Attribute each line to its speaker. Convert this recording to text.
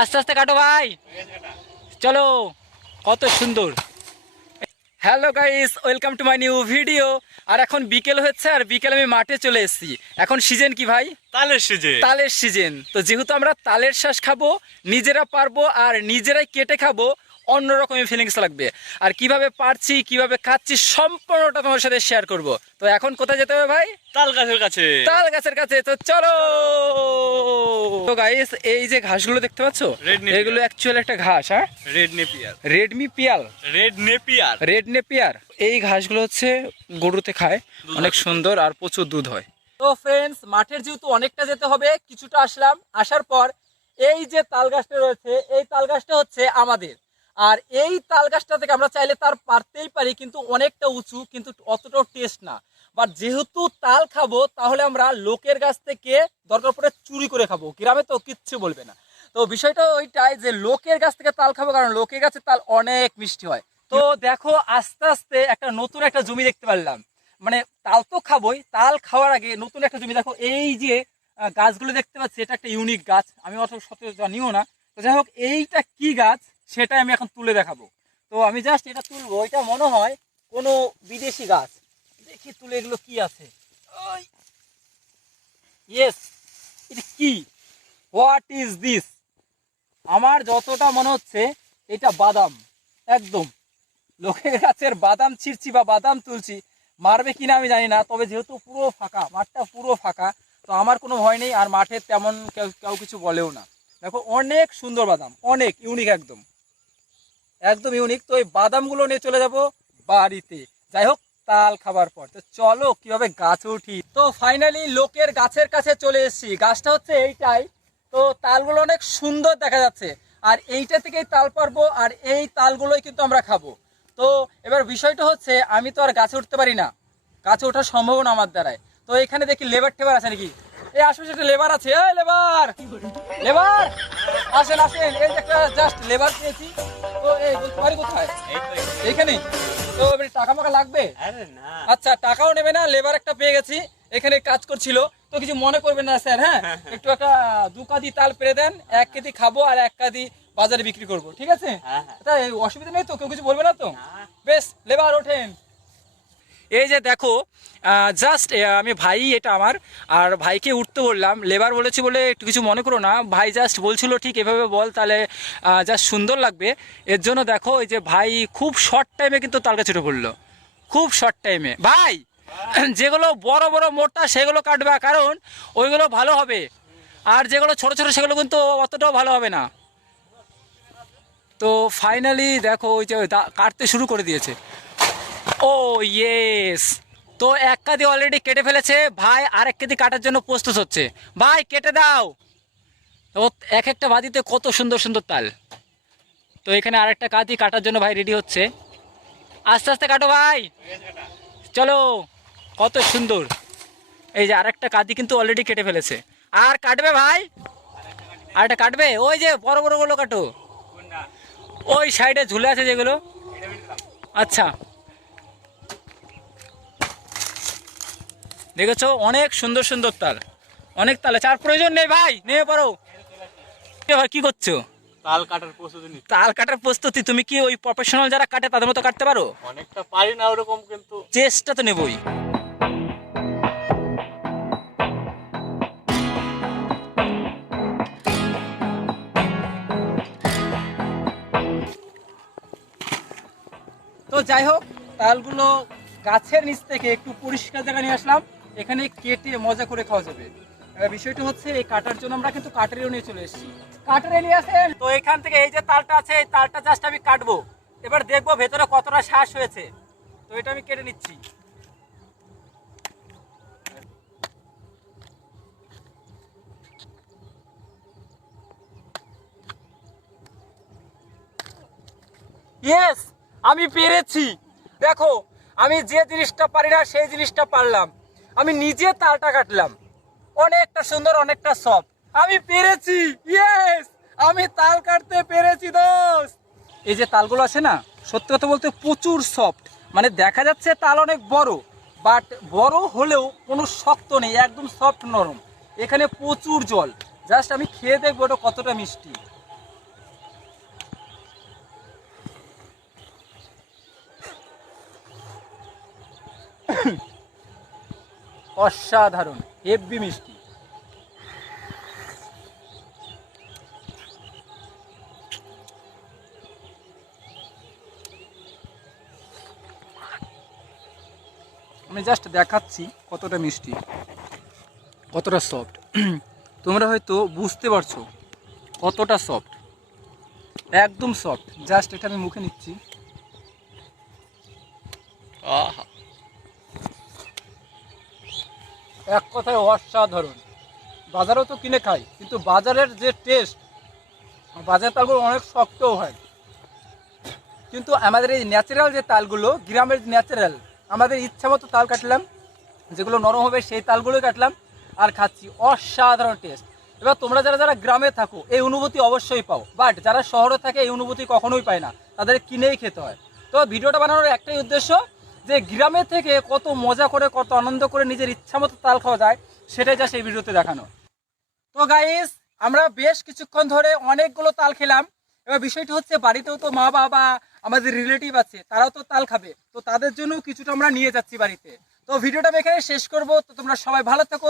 Speaker 1: আস্তে আস্তে কাটো ভাই। চলো কত সুন্দর। Hello guys welcome to my new video আর এখন বিকেল হচ্ছে আর বিকেল আমি মাঠে চলে এসেছি। এখন সিজন কি ভাই?
Speaker 2: তালের সিজন
Speaker 1: তালের সিজন তো যেহেতু আমরা তালের শ্বাস খাব নিজেরা পারব আর নিজেরাই কেটে খাব অন্যরকমের ফিলিংস লাগবে। আর কীভাবে পারছি কীভাবে খাচ্ছি সম্পূর্ণটা তোমার সাথে শেয়ার করব। তো এখন কোথায় যেতে হবে ভাই?
Speaker 2: তাল গাছের কাছে।
Speaker 1: তাল গাছের কাছে। তো চলো! তো গাইস এই যে ঘাসগুলো দেখতে পাচ্ছ? এগুলো অ্যাকচুয়াল একটা ঘাস হ্যাঁ?
Speaker 2: রেড নেপিয়ার
Speaker 1: রেডমি পিয়াল
Speaker 2: রেড নেপিয়ার
Speaker 1: রেড নেপিয়ার এই ঘাসগুলো হচ্ছে গরুতে খায়। অনেক সুন্দর আর প্রচুর দুধ হয়। তো ফ্রেন্ডস মাঠের যেহেতু অনেকটা যেতে হবে কিছুটা আসলাম। আসার পর এই যে তাল গাছটা রয়েছে এই তাল গাছটা হচ্ছে আমাদের। আর এই তাল গাছটা থেকে আমরা চাইলে তার পারতেই পারি, কিন্তু অনেকটা উঁচু, কিন্তু অতটাও টেস্ট না। বাট যেহেতু তাল খাব, তাহলে আমরা লোকের গাছ থেকে দরকার পড়ে চুরি করে খাব। গ্রামে তো কিচ্ছু বলবে না। তো বিষয়টা ওইটাই যে লোকের গাছ থেকে তাল খাব, কারণ লোকের গাছে তাল অনেক মিষ্টি হয়। তো দেখো, আস্তে আস্তে একটা নতুন একটা জমি দেখতে পারলাম। মানে তাল তো খাবোই, তাল খাওয়ার আগে নতুন একটা জমি দেখো। এই যে গাছগুলো দেখতে পাচ্ছি, এটা একটা ইউনিক গাছ। আমি অত সত্যি জানিও না। তো যাই হোক, এইটা কি গাছ? সেটা আমি এখন তুলে দেখাবো। তো আমি জাস্ট এটা তুলবো, এটা মনে হয় কোনো বিদেশি গাছ। দেখি তুলে এগুলো কি আছে। কি? হোয়াট ইজ দিস আমার যতটা মনে হচ্ছে, এটা বাদাম। একদম। লোকের গাছের বাদাম ছিঁড়ছি বা বাদাম তুলছি, মারবে কিনা আমি জানি না, তবে যেহেতু পুরো ফাঁকা, মাঠটা পুরো ফাঁকা, তো আমার কোনো ভয় নেই, আর মাঠে তেমন কেউ কেউ কিছু বলেও না। দেখো, অনেক সুন্দর বাদাম, অনেক ইউনিক একদম। একদম ইউনিক তো এই বাদামগুলো নিয়ে চলে যাব বাড়িতে। যাই হোক, তাল খাবার পর। তো চলো, কীভাবে গাছে উঠি। তো ফাইনালি লোকের গাছের কাছে চলে এসেছি। গাছটা হচ্ছে এইটাই। তো তালগুলো অনেক সুন্দর দেখা যাচ্ছে। আর এইটা থেকেই তাল পারব, আর এই তালগুলোই কিন্তু আমরা খাব। তো এবার বিষয়টা হচ্ছে, আমি তো আর গাছে উঠতে পারি না। গাছে ওঠার সম্ভাবনা আমার দ্বারায়। তো এখানে দেখি লেবার টেবার আছে নাকি? এই আশেপাশে একটা লেবার আছে। লেবার লেবার আসেন আসেন। এই একটা জাস্ট লেবার পেয়েছি। তো এই বলতে পারি কোথায়? এইখানে তো টাকা মাকা লাগবে? আচ্ছা টাকাও নেবে না লেবার একটা পেয়ে গেছি। এখানে কাজ করছিল। তো কিছু মনে করবেন না স্যার হ্যাঁ? একটু একটা দু কাদি তাল পেরে দেন এক কেজি খাব আর এক কাদি বাজারে বিক্রি করব ঠিক আছে?
Speaker 2: হ্যাঁ, হ্যাঁ।
Speaker 1: তা অসুবিধা নেই তো? কেউ কিছু বলবে না তো? বেশ লেবার ওঠেন। এই যে দেখো জাস্ট আমি ভাই এটা আমার, আর ভাইকে উঠতে বললাম। লেবার বলেছি বলে একটু কিছু মনে করো না। ভাই জাস্ট বলছিল, ঠিক এভাবে বল, তাহলে জাস্ট সুন্দর লাগবে। এর জন্য দেখো, এই যে ভাই খুব শর্ট টাইমে কিন্তু তার গাছ উঠে পড়ল। খুব শর্ট টাইমে ভাই, যেগুলো বড় বড়, মোটা, সেগুলো কাটবে, কারণ ওইগুলো ভালো হবে। আর যেগুলো ছোট ছোট, সেগুলো কিন্তু অতটাও ভালো হবে না। তো ফাইনালি দেখো, ওই যে কাটতে শুরু করে দিয়েছে। ও ইয়েস তো এক কাদি অলরেডি কেটে ফেলেছে। ভাই, আরেক কেদি কাটার জন্য প্রস্তুত হচ্ছে। ভাই, কেটে দাও। ও এক একটা বাদিতে কত সুন্দর সুন্দর তাল। তো এখানে আরেকটা কাদি কাটার জন্য ভাই রেডি হচ্ছে। আস্তে আস্তে কাটো ভাই। চলো, কত সুন্দর। এই যে আরেকটা কাদি কিন্তু অলরেডি কেটে ফেলেছে। আর কাটবে ভাই? আরেকটা কাটবে? ওই যে বড় বড়গুলো কাটো। ওই সাইডে ঝুলে আছে যেগুলো। আচ্ছা। দেখেছ? অনেক সুন্দর সুন্দর তাল। অনেক তাল আর প্রয়োজন নেই ভাই নেমে পারো কি করছ?
Speaker 2: তাল কাটার প্রস্তুতি
Speaker 1: তাল কাটার প্রস্তুতি? তুমি কি ওই প্রফেশনাল যারা কাটে তাদের মতো কাটতে পারো?
Speaker 2: অনেকটা পারি না ওরকম কিন্তু
Speaker 1: চেষ্টা তো নেবই। তো যাই হোক তালগুলো গাছের নিচ থেকে একটু পরিষ্কার জায়গা নিয়ে আসলাম। এখানে কেটে মজা করে খাওয়া যাবে। বিষয়টা হচ্ছে, এই কাটার জন্য আমরা কিন্তু কাটারিও নিয়ে চলে এসেছি। কাটারে নিয়ে আসেন। তো এখান থেকে এই যে তালটা আছে, এই তালটা জাস্ট আমি কাটবো। এবার দেখব ভেতরে কতটা শ্বাস হয়েছে। তো এটা আমি কেটে নিচ্ছি। ইয়েস আমি পেরেছি। দেখো, আমি যে জিনিসটা পারি না, সেই জিনিসটা পারলাম। আমি নিজে তালটা কাটলাম। অনেকটা সুন্দর, অনেকটা সফট। আমি পেরেছি ইয়েস আমি তাল কাটতে পেরেছি, দোস্ত। এই যে তালগুলো আছে না, সত্যি কথা বলতে প্রচুর সফট। মানে দেখা যাচ্ছে তাল অনেক বড় বাট বড় হলেও কোনো শক্ত নেই, একদম সফট নরম। এখানে প্রচুর জল। জাস্ট আমি খেয়ে দেখব ওটা কতটা মিষ্টি। অসাধারণ হেব্বি মিষ্টি। আমি জাস্ট দেখাচ্ছি কতটা মিষ্টি, কতটা সফট তোমরা হয়তো বুঝতে পারছ কতটা সফট একদম সফট জাস্ট এটা আমি মুখে নিচ্ছি।
Speaker 2: আহা।
Speaker 1: এক কথায় অসাধারণ। বাজারেও তো কিনে খাই, কিন্তু বাজারের যে টেস্ট বাজারের তালগুলো অনেক শক্তও হয়। কিন্তু আমাদের এই ন্যাচারাল যে তালগুলো, গ্রামের ন্যাচারাল আমাদের ইচ্ছা মতো তাল কাটলাম, যেগুলো নরম হবে সেই তালগুলোই কাটলাম আর খাচ্ছি অসাধারণ টেস্ট এবার তোমরা যারা যারা গ্রামে থাকো, এই অনুভূতি অবশ্যই পাও। বাট যারা শহরে থাকে, এই অনুভূতি কখনোই পায় না। তাদের কিনেই খেতে হয়। তো ভিডিওটা বানানোর একটাই উদ্দেশ্য যে গ্রামে থেকে কত মজা করে, কত আনন্দ করে নিজের ইচ্ছা মতো তাল খাওয়া যায়, সেটাই যা সেই ভিডিওতে দেখানো। তো গাইস আমরা বেশ কিছুক্ষণ ধরে অনেকগুলো তাল খেলাম। এবার বিষয়টি হচ্ছে, বাড়িতেও তো মা বাবা, আমাদের রিলেটিভ আছে, তারাও তো তাল খাবে। তো তাদের জন্য কিছুটা আমরা নিয়ে যাচ্ছি বাড়িতে। তো ভিডিওটা এখানে শেষ করব। তো তোমরা সবাই ভালো থেকো